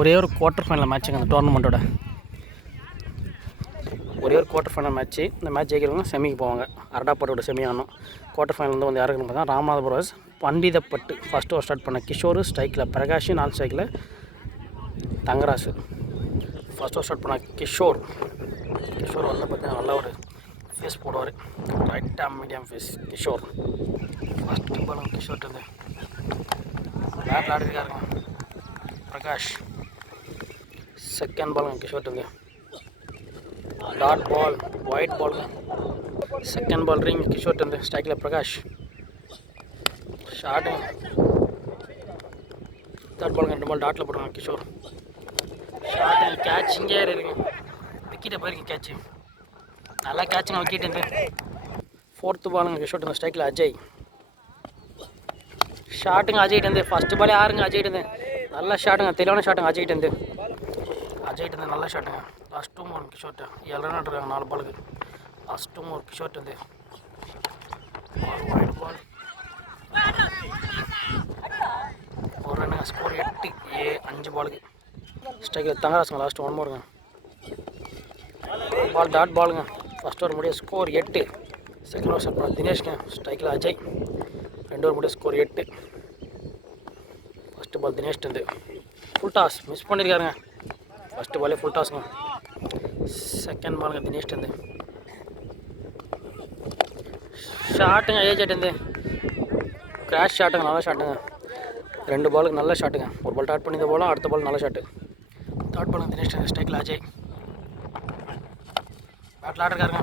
ஒரே ஒரு quarter final மேட்ச்சுங்க அந்த டோர்னமெண்ட்டோட ஒரே ஒரு குவார்ட்டர் ஃபைனல் மேட்ச்சு. இந்த மேட்ச் ஜெயிக்கிறவங்க செமிக்கு போவாங்க. அரடாப்பட்டோட செமி ஆனோம். குவார்ட்டர் ஃபைனல் வந்து யாருக்கு பார்த்தா ராமநாதபுரம் பண்டிதப்பட்டு ஃபஸ்ட்டு ஓவர் ஸ்டார்ட் பண்ண கிஷோர் ஸ்ட்ரைக்கில், பிரகாஷ் நாலு ஸ்ட்ரைக்கில், தங்கராசு ஃபஸ்ட் ஓவர் ஸ்டார்ட் பண்ண கிஷோர் வந்து பார்த்தீங்கன்னா நல்ல ஒரு ஃபேஸ் போடுவார். Right arm medium pace Kishore. First ball Kishore வந்து பேட்டில் ஆடிருக்காருங்க பிரகாஷ். செகண்ட் பாலுங்க கிஷோர் வந்து டாட் பால், ஒயிட் பாலுங்க. செகண்ட் பால் ரிங் கிஷோர் வந்து ஸ்ட்ரைக்கில் பிரகாஷ். ஷார்ட்டுங்க. தேர்ட் பாலுங்க 2 பால் டாட்டில் போடுவாங்க கிஷோர். ஷார்ட்டுங்க. கேட்ச் இங்கே இருக்குங்க, விக்கெட்டை போயிருக்கு கேட்ச்சு. நல்லா கேட்சுங்க விக்கெட் வந்து. ஃபோர்த்து பாலுங்க கிஷோர் வந்து ஸ்ட்ரைக்கில் அஜய். ஷாட்டுங்க அஜய்ட்டு வந்து ஃபஸ்ட்டு பாலே ஆறுங்க அஜய்ட்டு வந்து நல்ல ஷாட்டுங்க, தெளிவான ஷாட்டுங்க அஜய்ட்டு வந்து நல்ல ஷாட்டுங்க. லாஸ்ட் 2 ஓவர் கிஷோர்ட்டு 7 ரன் இருக்காங்க 4 பாலுக்கு. லாஸ்ட் 2 ஓவர் கிஷோர்ட்டு வந்து ஒயிட் பால், ஒரு ரன்னுங்க. ஸ்கோர் 8 5 பாலுக்கு. ஸ்ட்ரைக்கில் தங்கராசுங்க. லாஸ்ட் 1 ஓவருங்க. பால் டாட் பாலுங்க. ஃபஸ்ட் ஓவர் முடிய ஸ்கோர் 8. செகண்ட் ஓவர் ஸ்டார்ட் பண்ண தினேஷ்ங்க. ஸ்ட்ரைக்கில் அஜய். 2 ஓவர் முடிய ஸ்கோர் 8. ஃபஸ்ட்டு பால் தினேஷ் வந்து ஃபுல் டாஸ் மிஸ் பண்ணியிருக்காருங்க. ஃபஸ்ட்டு பாலே ஃபுல் டாஸுங்க. செகண்ட் பாலுங்க தினேஷ் வந்து ஷாட்டுங்க ஏஜெட் வந்து கிராஷ் ஷாட்டுங்க, நல்ல ஷாட்டுங்க. 2 பாலுக்கு நல்ல ஷாட்டுங்க. ஒரு பால் டாட் பண்ணி போகலாம், அடுத்த பால் நல்ல ஷாட்டு. தேர்ட் பாலுங்க தினேஷ் ஸ்ட்ரைக்கில் அஜய். பேட்டில் ஆடிருக்காருங்க.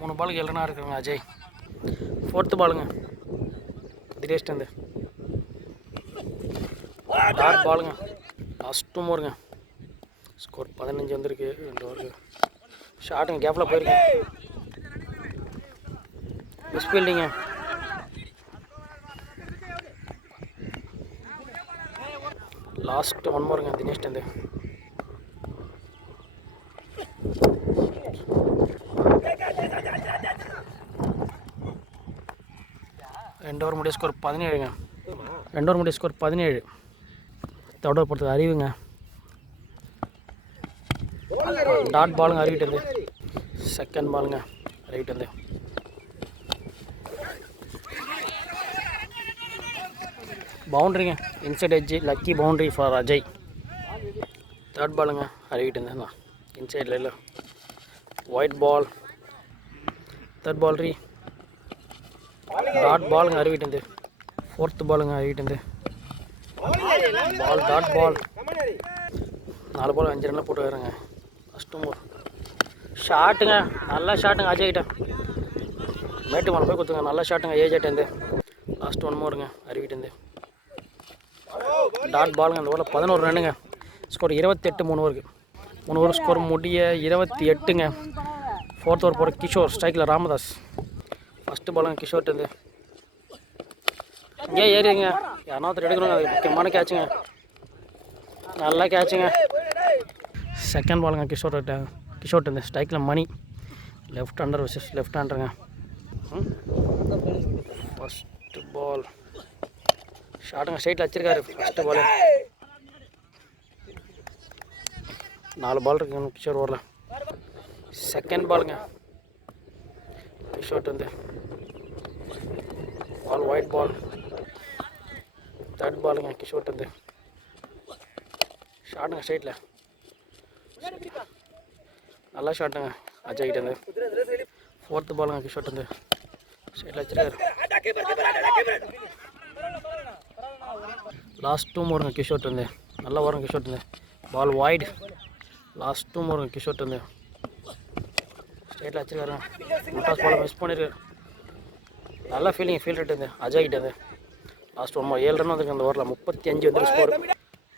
மூணு பாலுக்கு 7 ரன்னாக இருக்குங்க அஜய். ஃபோர்த்து பாலுங்க தினேஷ் வந்து டாட் பாலுங்க. லாஸ்ட் 2 ஓவருங்க. ஸ்கோர் 15 வந்திருக்கு 2 ஓவருக்கு. ஷாட்டுங்க கேப்பில் போயிருக்கு. மிஸ் ஃபீல்டிங்க. லாஸ்ட் 1 ஓவருங்க தினேஷ் வந்து 2 ஓவர் முடிய ஸ்கோர் 17ங்க. 2 ஓவர் முடிய ஸ்கோர் 17. தேர்ட் ஓவர் பொறுத்தது அறிவுங்க. டாட் பாலுங்க அறிவிட்டு வந்து. செகண்ட் பாலுங்க அறிவிட்டு வந்து பவுண்ட்ரிங்க. Inside edge lucky boundary for Ajay. Third பாலுங்க அறிவிட்டு இருந்தேன் இன்சைடில் இல்லை. Wide ball. தேர்ட் பால் ரீ டாட் பாலுங்க அறிவிட்டு வந்து. ஃபோர்த்து பாலுங்க அறிவிட்டு வந்து பால் டாட் பால். 4 பால் 5 ரன்னில் போட்டு வரேங்க. ஃபஸ்ட்டு ஓவர் ஷாட்டுங்க, நல்ல ஷாட்டுங்க அஜய் கிட்ட. மேட்டு மேலே போய் கொடுத்துங்க, நல்ல ஷாட்டுங்க ஏஜெட்டு. லாஸ்ட் 1 ஓவருங்க அறிவிட்டு டாட் பாலுங்க. அந்த ஓவரில் 11 ரன்னுங்க. ஸ்கோர் 28 3 ஓவருக்கு. 3 ஓவர் ஸ்கோர் முடிய 28ங்க. ஃபோர்த் ஓவர் போகிற கிஷோர் ஸ்ட்ரைக்கில் ராமதாஸ். ஃபஸ்ட்டு பாலுங்க கிஷோர்ட்டு வந்து இங்கே ஏறிங்க, யாரா ஒருத்தர் எடுக்கணுங்க. அது முக்கியமான கேட்சுங்க, நல்லா கேட்சுங்க. செகண்ட் பாலுங்க கிஷோர்ட்டு வந்து ஸ்ட்ரைக்கில் Mani. Left hander versus left ஹேண்டருங்க. ஃபஸ்ட்டு பால் ஷாட்டுங்க ஸ்ட்ரைட்டில் வச்சிருக்காரு. ஃபஸ்ட்டு பாலு 4 பால் இருக்குங்க கிஷோர் ஓவரில். செகண்ட் பாலுங்க கிஷோர்ட்டு வந்து பால் ஒயிட் பால். தேர்ட் பாலுங்க கிஷோர்ட்டு வந்து ஷாட்டுங்க ஸ்ட்ரைட்டில், நல்லா ஷாட்டுங்க அஜய் கிட்ட வந்து. ஃபோர்த்து பாலுங்க கிஷோர்ட்டு வந்து ஸ்ட்ரைட்டில் வச்சிருக்காரு. லாஸ்ட் 2 ஓவருங்க கிஷோர்ட்டு வந்து நல்லா வரும் கிஷோர்ட்டு வந்து பால் வைட். லாஸ்ட் 2 ஓவருங்க கிஷோர்ட்டு வந்து ஸ்ட்ரைட்டில் வச்சிருக்காருங்க. முட்டாஸ் பால் மிஸ் பண்ணியிருக்காரு. நல்லா ஃபீல்ட் வந்து அஜய் கிட்ட வந்து. லாஸ்ட் 1 ஓவர் 7 ரன் வந்துருக்கு அந்த ஓவரில். 35 வந்து ஸ்கோர்.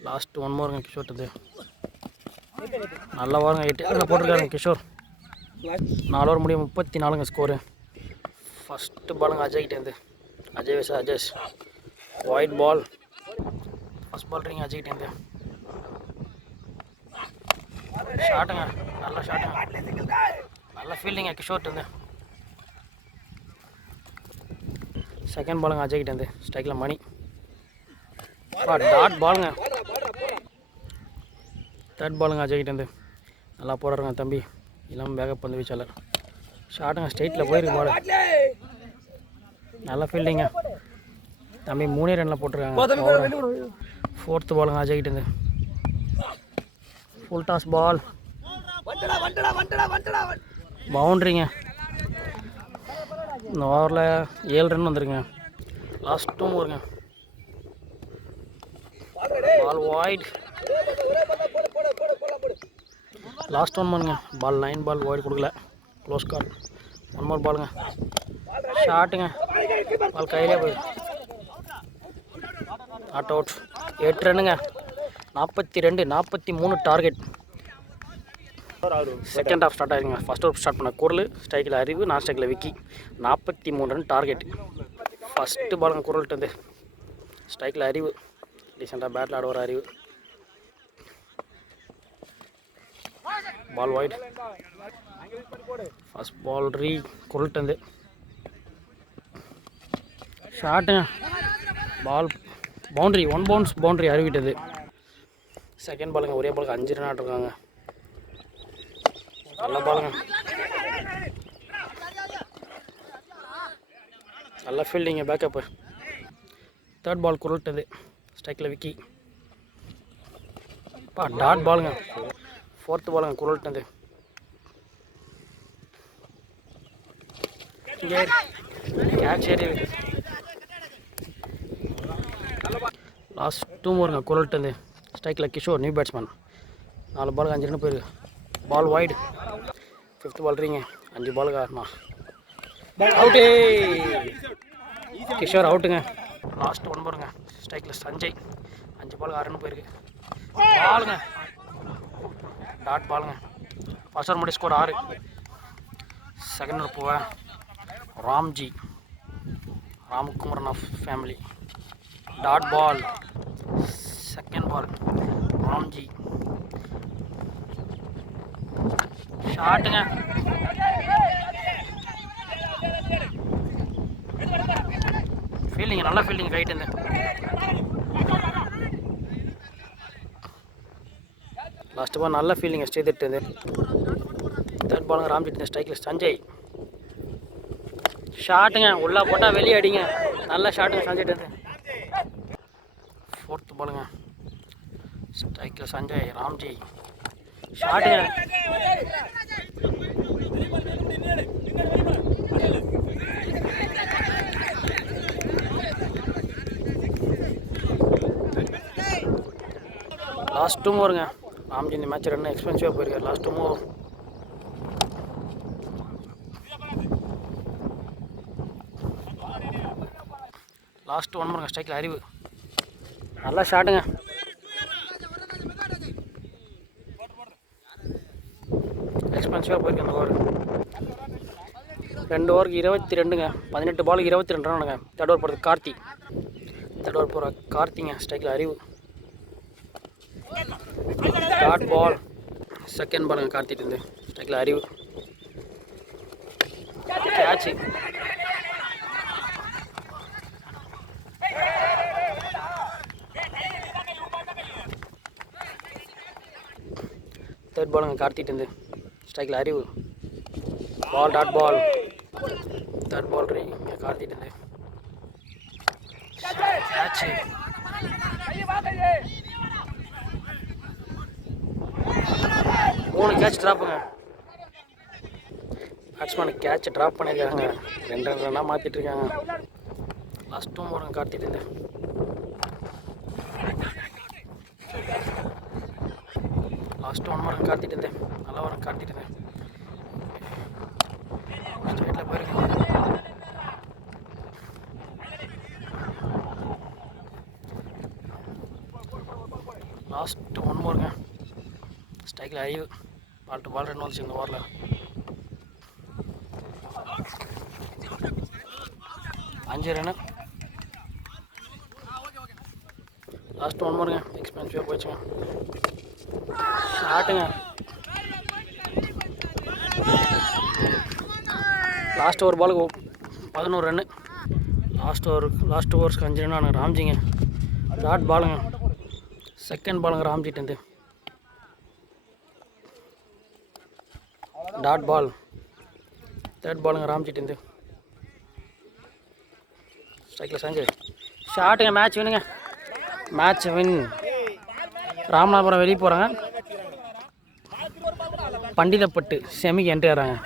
லாஸ்ட் 1 ஓவருங்க கிஷோர்ட்டு வந்து நல்லா வாருங்க 8 ரன் போட்டிருக்காருங்க கிஷோர். 4 ஓவர் முடியும் 34ங்க ஸ்கோரு. ஃபஸ்ட்டு பாலுங்க அஜய் கிட்ட வந்து அஜய் வயசு அஜய். White ball. ஃபஸ்ட் பால் ரிங் அஜய் கிட்ட வந்து ஷாட்டுங்க, நல்ல ஷாட்டுங்க, நல்ல ஃபீல்டிங்க கிஷோர்ட்டு வந்து. செகண்ட் பாலுங்க அஜய் கிட்டேருந்து ஸ்ட்ரைக்கில் மணி. டாட் பாலுங்க. தேர்ட் பாலுங்க அஜய் கிட்டேருந்து நல்லா போடுறாங்க தம்பி. இளம் வேக பந்து வீச்சாளர். ஷாட்டுங்க ஸ்ட்ரைட்டில் போயிருக்கு பால். நல்லா ஃபீல்டிங்க தம்பி. 3 ரனில் போட்டிருக்காங்க. ஃபோர்த்து பாலுங்க அஜய் கிட்டேருந்து. Full toss ball. பவுண்ட்ரிங்க. இந்த ஓவரில் 7 ரன் வந்துருங்க. லாஸ்ட் 2 ஓவருங்க. Ball wide. லாஸ்ட் 1 பண்ணுங்க. பால் 9 பால் வாய்ட் கொடுக்கல. க்ளோஸ் கால். 1 மோர் பாலுங்க. ஷாட்டுங்க. பால் கையிலே போய் நாட் அவுட். 8 ரன்னுங்க. 42-43 டார்கெட். செகண்ட் ஹாஃப் ஸ்டார்ட் ஆகிருங்க. ஃபஸ்ட் ஓவர் ஸ்டார்ட் பண்ண குரல், ஸ்ட்ரைக்கில் அறிவு, நான் ஸ்ட்ரைக்கில் விக்கி. 43 run target. ஃபஸ்ட்டு பாலுங்க குரல்கிட்ட. ஸ்ட்ரைக்கில் அறிவு. டீசெண்டாக பேட்டில் ஆடுவார் Arivu. Ball wide. First ball குரல்கிட்ட. ஷாட்டுங்க. Ball boundary. 1 பவுன்ஸ் பவுண்ட்ரி அறிவிட்டது. செகண்ட் பாலுங்க. ஒரே பாலுக்கு 5 ரன் ஆட்டிருக்காங்க. நல்ல பாலுங்க. நல்ல ஃபீல்டிங்க. பேக்கப்பு. தேர்ட் பால் குரல்கிட்டது. ஸ்ட்ரைக்கில் விக்கி. டாட் பாலுங்க. ஃபோர்த்து பாலுங்க குரல்கிட்டது. இங்கே கேட்ச் ஏறி. லாஸ்ட் 2 ஓவருங்க குரல்கிட்டது. ஸ்ட்ரைக்கில் கிஷோர், நியூ பேட்ஸ்மேன். 4 பாலுக்கு 5 ரன் போயிருக்கு. பால் வைடு. 5th பால் 5 பாலுக்கு ஆடணும். அவுட்டே. கிஷோர் அவுட்டுங்க. லாஸ்ட் 1 பாருங்க. ஸ்ட்ரைக்கில் சஞ்சய். 5 பாலுக்கு 6 ரன் போயிருக்கு. பாலுங்க. டாட் பாலுங்க. ஃபர்ஸ்ட் ஓவர் முடி ஸ்கோர் 6. செகண்ட் ஓவர் போவேன். Ramji, Ramkumaran of family. Dot ball. Second ball Ramji. ஷாட்டுங்க. ஃபீல்டிங். நல்லா ஃபீல்டிங் ரைட்டு. லாஸ்ட் பால் நல்ல ஃபீல்டிங் ஸ்டேதிட்டு. தேர்ட் பாலுங்க ராம்ஜி. ஸ்ட்ரைக்கில் சஞ்சய். ஷாட்டுங்க. உள்ளே போட்டால் வெளியே அடிங்க. நல்ல ஷாட்டுங்க சஞ்சய்ட்டு. ஃபோர்த் பாலுங்க. ஸ்ட்ரைக்கில் சஞ்சய், ராம்ஜி. ஷாட்டுங்க. லாஸ்ட் 2 ஓவருங்க. ராம்ஜி இந்த மேட்ச் ரன் எக்ஸ்பென்சிவாக போயிருக்காரு. Last 2 over. லாஸ்ட் 1 ஓவருங்க. ஸ்ட்ரைக்கில் அறிவு. நல்லா ஷாட்டுங்க. எக்ஸ்பென்சிவாக போயிருக்கு அந்த ஓவர். 2 ஓவருக்கு 22ங்க. 18 பாலுக்கு 22 ரன்னுங்க. தேர்ட் ஓவர் போகிறது கார்த்தி. தேர்ட் ஓவர் போகிற கார்த்திங்க. ஸ்ட்ரைக்கில் அறிவு. Dot ball. செகண்ட் பாலுங்க கார்த்திட்டு. ஸ்ட்ரைக்கில் அறிவு. கேட்ச். தேர்ட் பாலுங்க கார்த்திட்டு. ஸ்ட்ரைக்கில் Arivu. Ball. Dot ball. Third ball கார்த்திட்டு. கேட்ச். மூணு கேட்ச் ட்ராப்புங்க. பேட்ஸ்மேனுக்கு கேட்சை ட்ராப் பண்ணியிருக்காங்க. 2 ரன்னாக மாற்றிட்டு இருக்காங்க. லாஸ்ட் 2 ஓவருங்க கார்த்திட்டு. லாஸ்ட் 1 ஓவர் கார்த்திட்டு. நல்லா வரும் கார்த்திட்டு. ஸ்ட்ரைட்டில் போயிருக்கு. லாஸ்ட் 1 ஓவருங்க. ஸ்ட்ரைக்கில் அறிவு. பால் டு பால் 2 வந்துச்சு இந்த ஓவரில். 5 ரன்னு. லாஸ்ட் 1 ஓவருங்க. எக்ஸ்பென்சிவாக போயிடுச்சுங்க. ஷாட்டுங்க. லாஸ்ட் 1 பாலுக்கு 11 ரன்னு. லாஸ்ட் ஓவர்ஸ்க்கு 5 ரன் ஆனாங்க ராம்ஜிங்க. டாட் பாலுங்க, செகண்ட் பாலுங்க ராம்ஜிட்டு. டாட் பால், தேர்ட் பாலுங்க ராம்ஜிட்டு. ஸ்ட்ரைக்கில் செஞ்சு ஷாட்டுங்க, மேட்ச் வினுங்க. Match win. ராமநாதபுரம் வெளியே போகிறாங்க. பண்டிதப்பட்டு செமிக்கு என்ட்ரி ஆகிறாங்க.